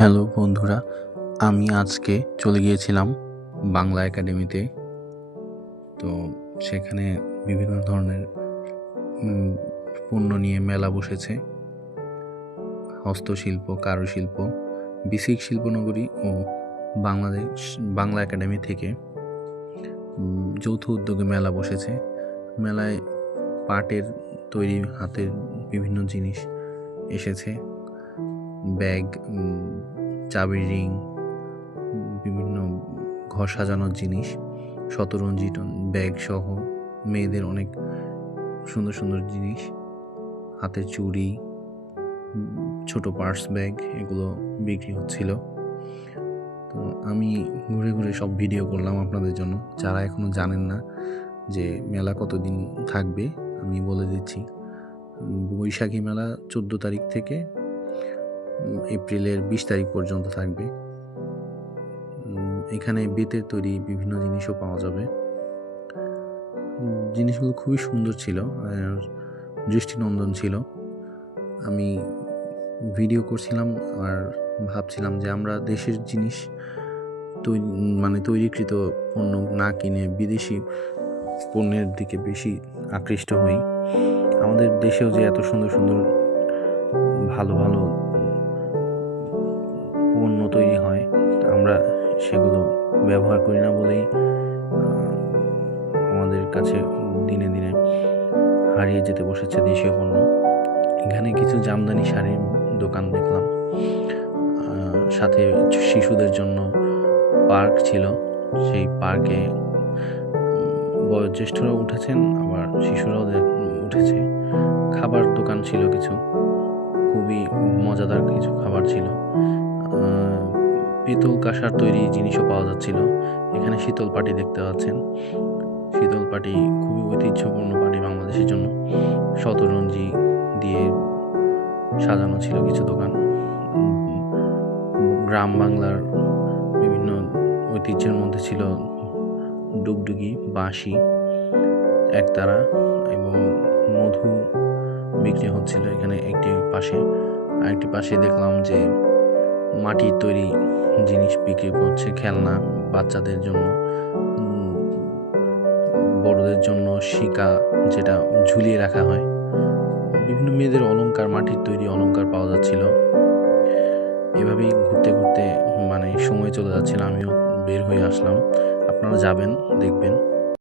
Hello বন্ধুরা, আমি আজকে চলে গিয়েছিলাম বাংলা একাডেমিতে। তো সেখানে বিভিন্ন ধরনের পণ্য নিয়ে মেলা বসেছে। হস্তশিল্প, কারুশিল্প, বিসিক শিল্পনগরী ও বাংলাদেশ বাংলা একাডেমি থেকে যৌথ উদ্যোগে মেলা বসেছে। মেলায় পাটের তৈরি হাতের বিভিন্ন জিনিস এসেছে, ব্যাগ, চাবির রিং, বিভিন্ন ঘর সাজানোর জিনিস, শতরঞ্জি ব্যাগ সহ মেয়েদের অনেক সুন্দর সুন্দর জিনিস, হাতের চুড়ি, ছোট পার্স ব্যাগ, এগুলো বিক্রি হচ্ছিল। তো আমি ঘুরে ঘুরে সব ভিডিও করলাম আপনাদের জন্য। যারা এখনো জানেন না যে মেলা কতদিন থাকবে, আমি বলে দিচ্ছি। বৈশাখী মেলা 14 তারিখ থেকে এপ্রিলের 20 তারিখ পর্যন্ত থাকবে। এখানে বেতের তৈরি বিভিন্ন জিনিসও পাওয়া যাবে। জিনিসগুলো খুবই সুন্দর ছিল আর দৃষ্টিনন্দন ছিল। আমি ভিডিও করছিলাম আর ভাবছিলাম যে আমরা দেশের জিনিস তৈরিকৃত পণ্য না কিনে বিদেশি পণ্যের দিকে বেশি আকৃষ্ট হই। আমাদের দেশেও যে এত সুন্দর সুন্দর ভালো ভালো পণ্য তৈরি হয়, আমরা সেগুলো ব্যবহার করি না বলেই আমাদের কাছে দিনে দিনে হারিয়ে যেতে বসেছে দেশীয় পণ্য। এখানে কিছু জামদানি শাড়ির দোকান দেখলাম, সাথে শিশুদের জন্য পার্ক ছিল। সেই পার্কে বয়োজ্যেষ্ঠরাও উঠেছেন, আবার শিশুরাও উঠেছে। খাবার দোকান ছিল কিছু, খুবই মজাদার কিছু খাবার ছিল। পিতল কাঁসার তৈরি জিনিসও পাওয়া যাচ্ছিল। এখানে শীতল পাটি দেখতে পাচ্ছেন। শীতল পাটি খুবই ঐতিহ্যপূর্ণ পাটি বাংলাদেশের জন্য। শতরঞ্জি দিয়ে সাজানো ছিল কিছু দোকান। গ্রাম বাংলার বিভিন্ন ঐতিহ্যের মধ্যে ছিল ডুগডুগি, বাঁশি, একতারা এবং মধু বিক্রি হচ্ছিল এখানে একটি পাশে। আরেকটি পাশে দেখলাম যে মাটির তৈরি জিনিস বিক্রি করছে, খেলনা বাচ্চাদের জন্য, বড়দের জন্য শিকা যেটা ঝুলিয়ে রাখা হয়, বিভিন্ন মেয়েদের অলংকার, মাটির তৈরি অলংকার পাওয়া যাচ্ছিল। এভাবেই ঘুরতে ঘুরতে সময় চলে যাচ্ছিল। আমিও বের হয়ে আসলাম। আপনারা যাবেন, দেখবেন।